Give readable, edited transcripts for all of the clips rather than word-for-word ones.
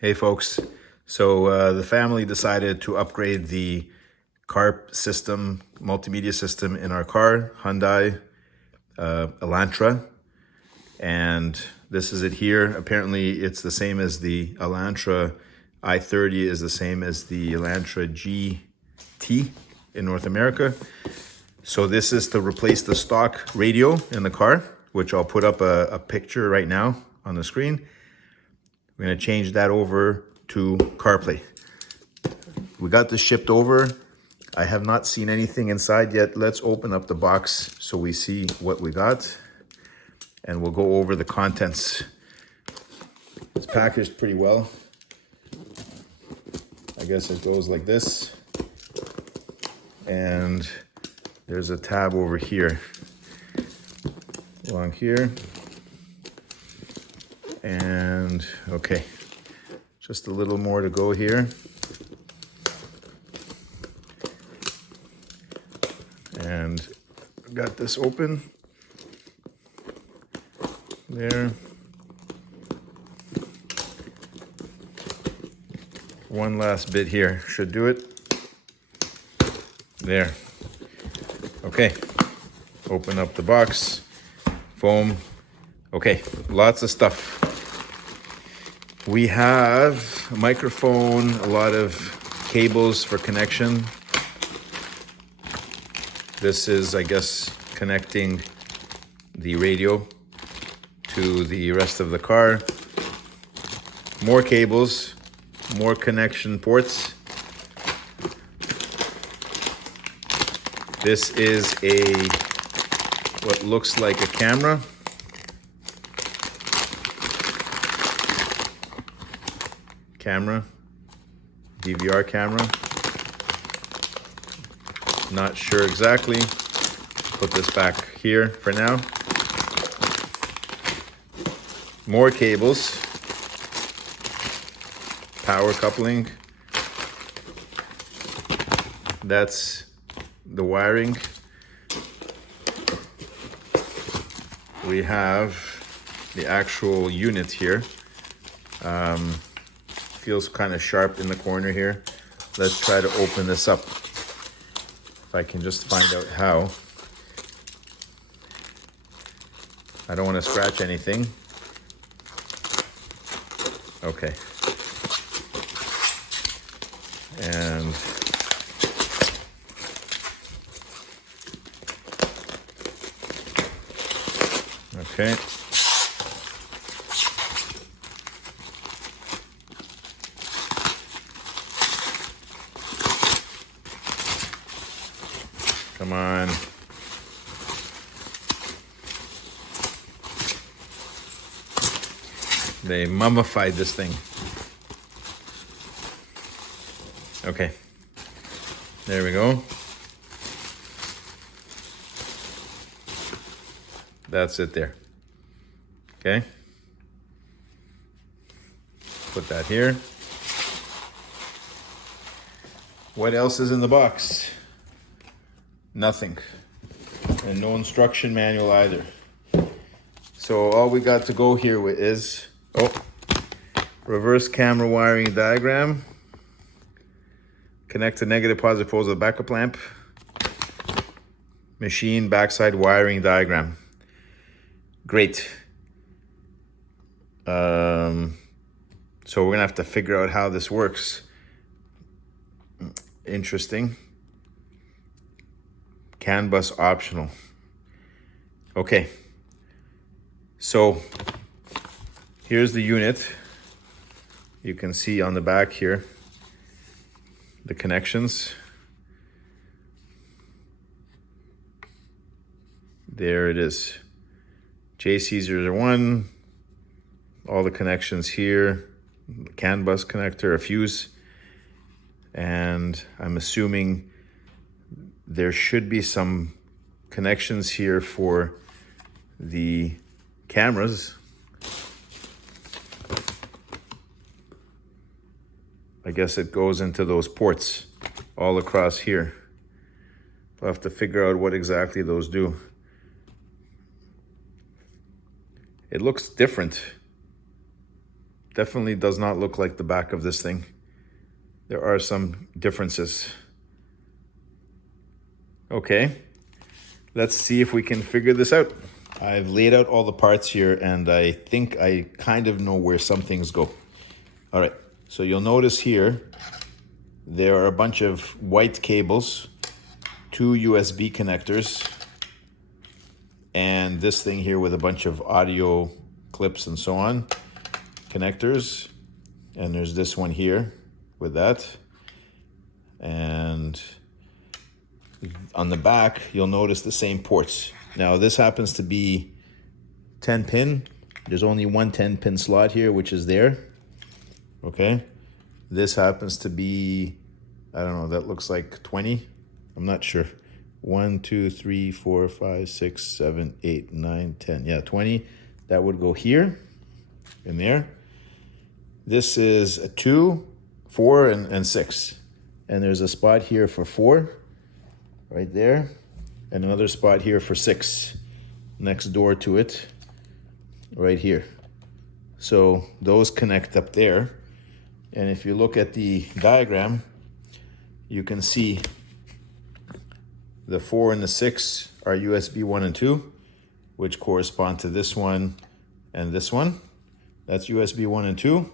Hey folks, so the family decided to upgrade the CARP system, multimedia system in our car, Hyundai Elantra, and this is it here. Apparently it's the same as the Elantra i30 is the same as the Elantra GT in North America. So this is to replace the stock radio in the car, which I'll put up a picture right now on the screen. We're gonna change that over to CarPlay. We got this shipped over. I have not seen anything inside yet. Let's open up the box so we see what we got, and we'll go over the contents. It's packaged pretty well. I guess it goes like this. And there's a tab over here, along here. And okay, just a little more to go here. And got this open there. One last bit here should do it. There. Okay, open up the box. Foam. Okay, lots of stuff. We have a microphone, a lot of cables for connection. This is, I guess, connecting the radio to the rest of the car. More cables, more connection ports. This is what looks like a camera. DVR camera. Not sure exactly. Put this back here for now. More cables. Power coupling. That's the wiring. We have the actual unit here. Feels kind of sharp in the corner here. Let's try to open this up. If I can just find out how. I don't want to scratch anything. Okay. And okay. Come on. They mummified this thing. Okay. There we go. That's it there. Okay. Put that here. What else is in the box? Nothing. And no instruction manual either. So all we got to go here with is, reverse camera wiring diagram. Connect to negative positive poles of the backup lamp. Machine backside wiring diagram. Great. So we're gonna have to figure out how this works. Interesting. CAN bus optional. Okay. So here's the unit. You can see on the back here the connections. There it is. JC001. All the connections here. CAN bus connector, a fuse. And I'm assuming there should be some connections here for the cameras. I guess it goes into those ports all across here. We'll have to figure out what exactly those do. It looks different Definitely does not look like the back of this thing. There are some differences. Okay, let's see if we can figure this out. I've laid out all the parts here, and I think I kind of know where some things go. All right, so you'll notice here, there are a bunch of white cables, 2 USB connectors, and this thing here with a bunch of audio clips and so on, connectors. And there's this one here with that. And on the back, you'll notice the same ports. Now this happens to be 10 pin. There's only one 10 pin slot here, which is there. Okay. This happens to be, I don't know, that looks like 20. I'm not sure. 1, 2, 3, 4, 5, 6, 7, 8, 9, 10. Yeah, 20. That would go here, in there. This is a 2, 4, and 6. And there's a spot here for 4, right there. And another spot here for 6, next door to it, right here. So those connect up there. And if you look at the diagram, you can see the 4 and the 6 are USB 1 and 2, which correspond to this one and this one. That's USB 1 and 2.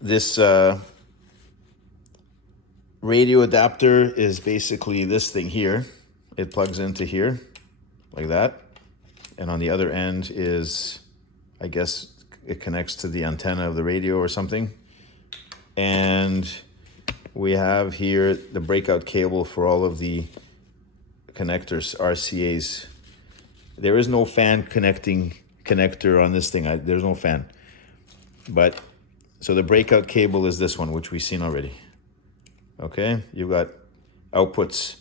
This radio adapter is basically this thing here. It plugs into here, like that. And on the other end is, I guess, it connects to the antenna of the radio or something. And we have here the breakout cable for all of the connectors, RCAs. There is no fan connector on this thing. There's no fan. But, so the breakout cable is this one, which we've seen already. Okay, you've got outputs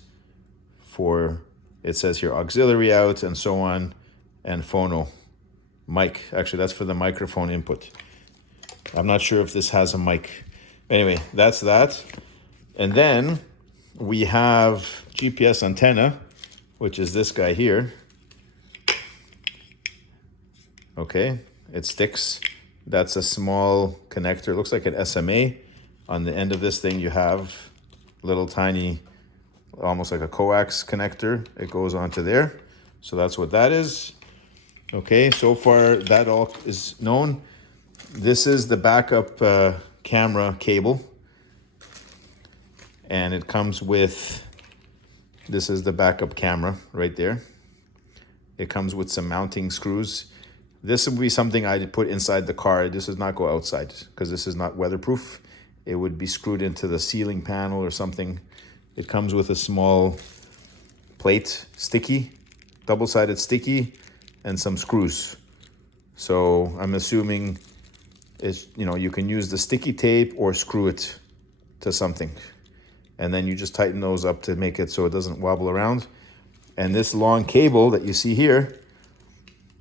for, it says here, auxiliary out and so on, and phono, mic. Actually, that's for the microphone input. I'm not sure if this has a mic. Anyway, that's that. And then we have GPS antenna, which is this guy here. Okay, it sticks. That's a small connector. It looks like an SMA. On the end of this thing, you have little tiny, almost like a coax connector. It goes onto there. So that's what that is. Okay, so far that all is known. This is the backup camera cable. And it comes with, this is the backup camera right there. It comes with some mounting screws. This would be something I'd put inside the car. This does not go outside because this is not weatherproof. It would be screwed into the ceiling panel or something. It comes with a small plate, sticky, double-sided sticky, and some screws. So I'm assuming it's, you know, you can use the sticky tape or screw it to something. And then you just tighten those up to make it so it doesn't wobble around. And this long cable that you see here,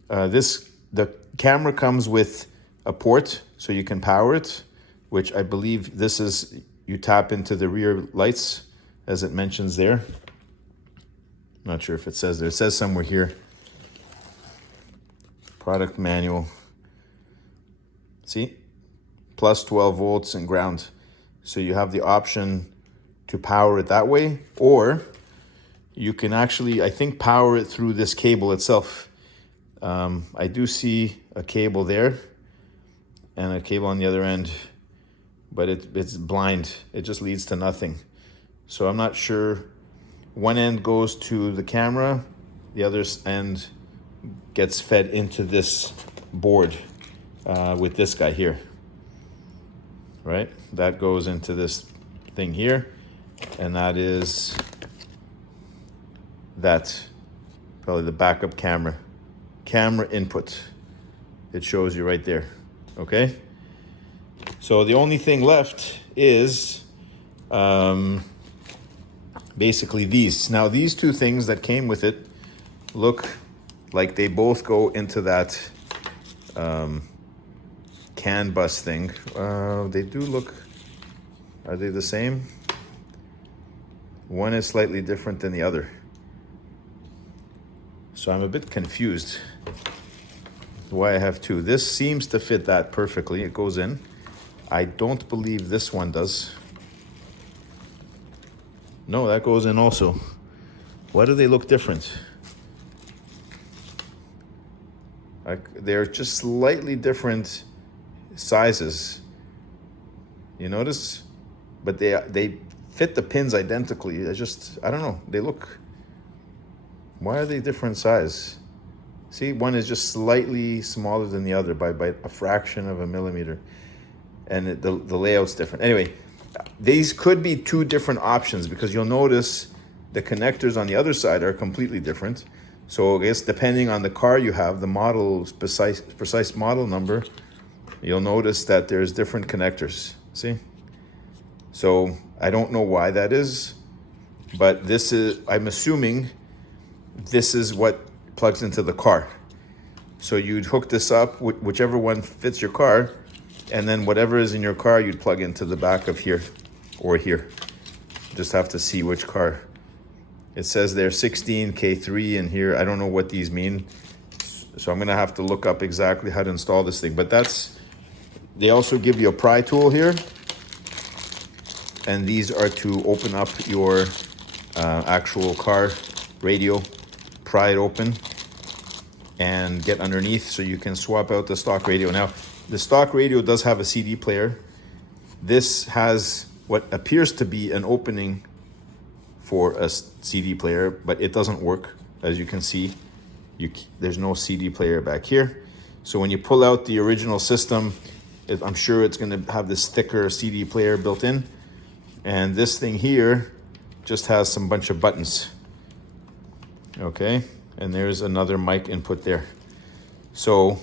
the camera comes with a port so you can power it, which I believe this is, you tap into the rear lights as it mentions there. Not sure if it says there. It says somewhere here. Product manual. See? Plus 12 volts and ground. So you have the option to power it that way, or you can actually, I think, power it through this cable itself. I do see a cable there and a cable on the other end, but it's blind. It just leads to nothing. So I'm not sure. One end goes to the camera, the other end gets fed into this board with this guy here, right? That goes into this thing here, and that is that, probably the backup camera input. It shows you right there, okay? So the only thing left is basically these. Now these two things that came with it look like they both go into that CAN bus thing. They do look, are they the same? One is slightly different than the other. So I'm a bit confused. why I have two. This seems to fit that perfectly. It goes in. I don't believe this one does. No, that goes in also. Why do they look different? They're just slightly different sizes. You notice? But they fit the pins identically. I don't know. They look... Why are they different size? See, one is just slightly smaller than the other by a fraction of a millimeter. And the layout's different. Anyway, these could be two different options because you'll notice the connectors on the other side are completely different. So I guess depending on the car you have, the model, precise model number, you'll notice that there's different connectors, see? So I don't know why that is, but this is, I'm assuming this is what plugs into the car. So you'd hook this up, whichever one fits your car, and then whatever is in your car, you'd plug into the back of here or here. Just have to see which car. It says they're 16 K3 in here. I don't know what these mean. So I'm gonna have to look up exactly how to install this thing. But they also give you a pry tool here. And these are to open up your actual car radio, pry it open and get underneath so you can swap out the stock radio. Now, the stock radio does have a CD player. This has what appears to be an opening for a CD player, but it doesn't work. As you can see, there's no CD player back here. So when you pull out the original system, I'm sure it's gonna have this thicker CD player built in. And this thing here just has some bunch of buttons. Okay, and there's another mic input there. So I'm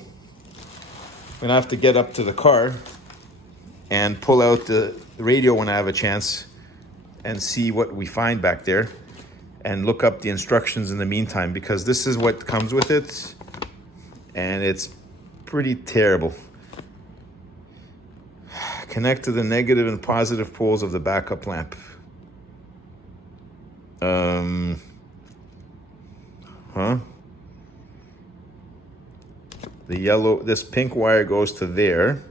gonna have to get up to the car and pull out the radio when I have a chance and see what we find back there and look up the instructions in the meantime, because this is what comes with it and it's pretty terrible. Connect to the negative and positive poles of the backup lamp. This pink wire goes to there,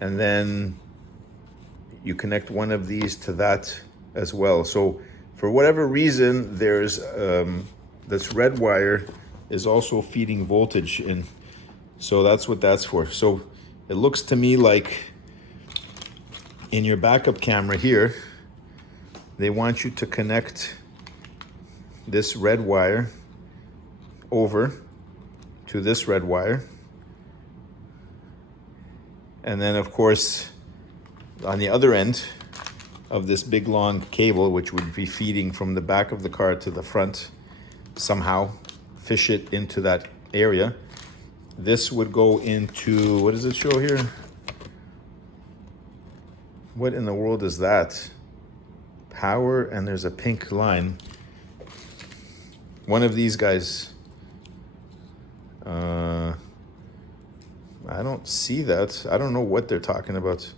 and then you connect one of these to that as well. So for whatever reason, there's this red wire is also feeding voltage in. So that's what that's for. So it looks to me like in your backup camera here, they want you to connect this red wire over to this red wire. And then of course, on the other end of this big long cable, which would be feeding from the back of the car to the front, somehow fish it into that area. This would go into, what does it show here? What in the world is that? Power, and there's a pink line. One of these guys. I don't see that. I don't know what they're talking about.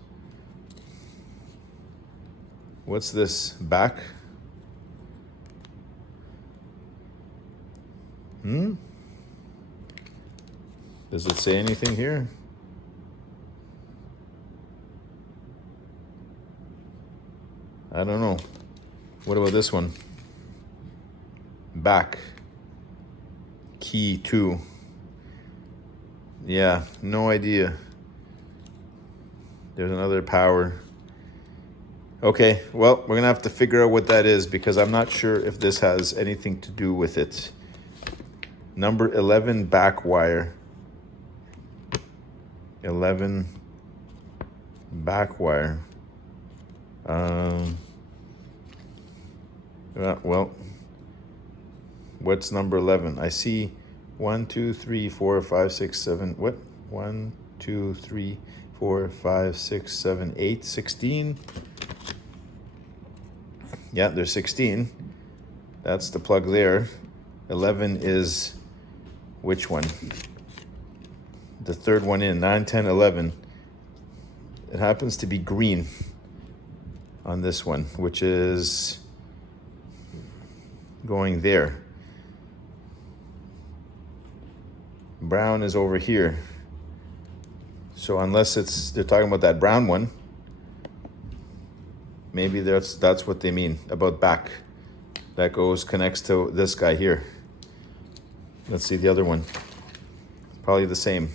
What's this? Back? Does it say anything here? I don't know. What about this one? Back. Key 2. Yeah, no idea. There's another power. Okay, well, we're gonna have to figure out what that is because I'm not sure if this has anything to do with it. Number 11 back wire. 11 back wire. Well, what's number 11? I see 1, 2, 3, 4, 5, 6, 7. What? 1, 2, 3, 4, 5, 6, 7, 8, 16. Yeah, there's 16. That's the plug there. 11 is which one? The third one in, 9, 10, 11. It happens to be green on this one, which is going there. Brown is over here. So unless they're talking about that brown one, maybe that's what they mean about back. That connects to this guy here. Let's see the other one. Probably the same.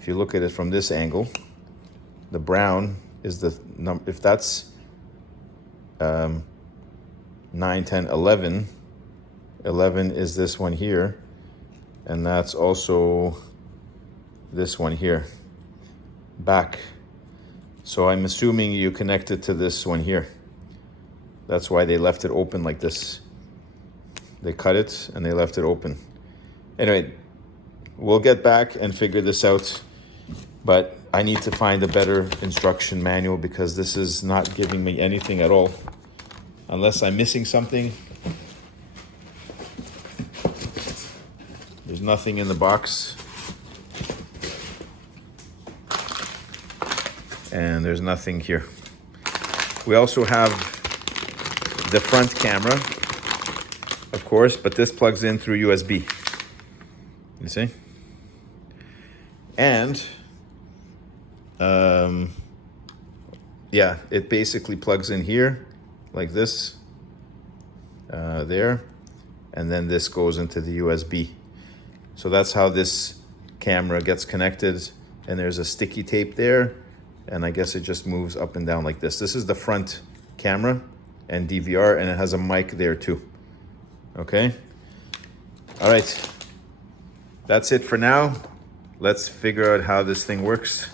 If you look at it from this angle, the brown is the number. If that's 9, 10, 11, 11 is this one here, and that's also this one here, back. So I'm assuming you connect it to this one here. That's why they left it open like this. They cut it and they left it open. Anyway, we'll get back and figure this out, but I need to find a better instruction manual because this is not giving me anything at all. Unless I'm missing something. There's nothing in the box. And there's nothing here. We also have the front camera, of course, but this plugs in through USB. You see? And yeah, it basically plugs in here like this, there, and then this goes into the USB. So that's how this camera gets connected, and there's a sticky tape there, and I guess it just moves up and down like this. This is the front camera and DVR, and it has a mic there too. Okay? All right. That's it for now. Let's figure out how this thing works.